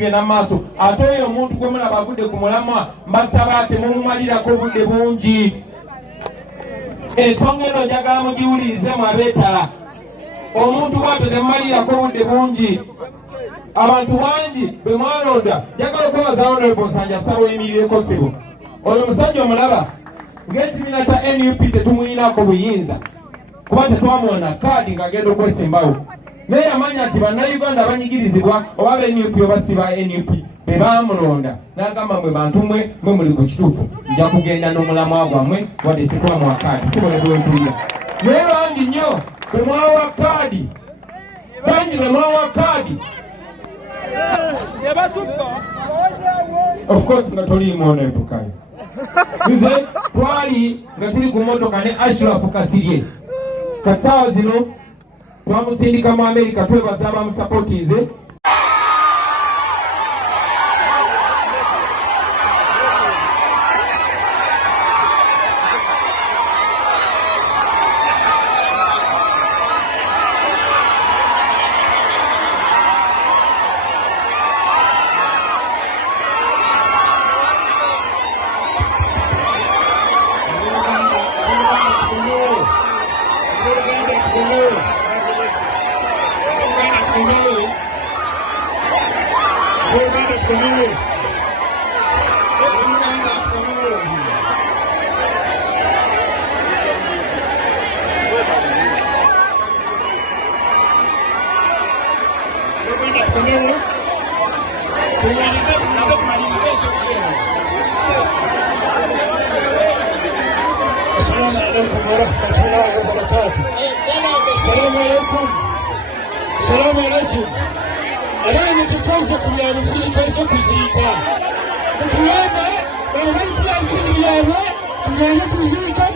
tugenda maaso ate oyo omuntu gwe mulaba agudde ku mulamwa mbasaba temumumalirako budde bungi. Ensonga eno njagala mugiwulirizemu abeetala. Omuntu bw'atyo temumalirako budde bungi. Abantu bangi bwe mwalonda njagala okwebaza Honorable Nsanja Ssabo oyimirireko ssebo. Oyo omusajja omulaba ng'ekibiina kya NUP tetumuyinako buyinza kuba tetwamuwona kaadi ng'agenda okwesembawo. Naye yamanya nti bannayuganda abanyigirizibwa oba NUP oba si ba NUP be baamulonda n'agamba mwe bantu mwe muli ku kituufu nja kugenda n'omulamwa gwammwe wadde tetwamuwa kaadi sibone bwentulira. Naye bangi nnyo bwe mwawa kaadi, bangi bwe mwawa kaadi of course nga toliimu ono etukayo. Nze twali nga tuli ku motoka ne Ashraf Kasirye katsaawa zino twamusindika mu Amerika twebaza abamusapotize. السلام عليكم ورحمة الله وبركاته. السلام عليكم. السلام عليكم. أنا نتوافق يا نفسي كيف كزيكا. نتوافق. أنا ما نتوافق يا نفسي كيف كزيكا.